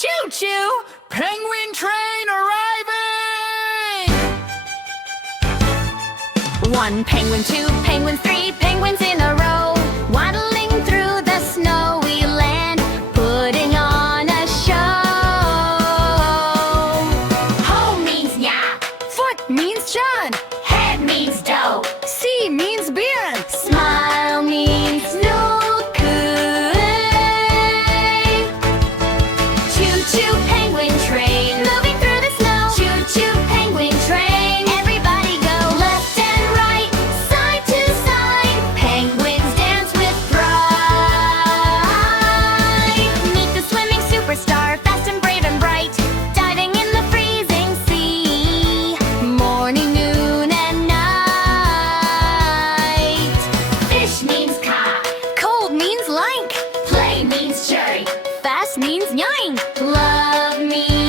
Choo-choo! Penguin train arriving! One penguin, two penguins, three penguins in a row, waddling through the snowy land, putting on a show. Home means yeah, Foot means John, head means dough, C means beer, smile means no good. choo-choo penguin train, moving through the snow. Choo-choo penguin train, Everybody go left and right, side to side, penguins dance with pride. Meet the swimming superstar, fast and brave and bright, diving in the freezing sea, morning, noon, and night. Fish means ka, Cold means like, play means cherry, fast means yoink. love means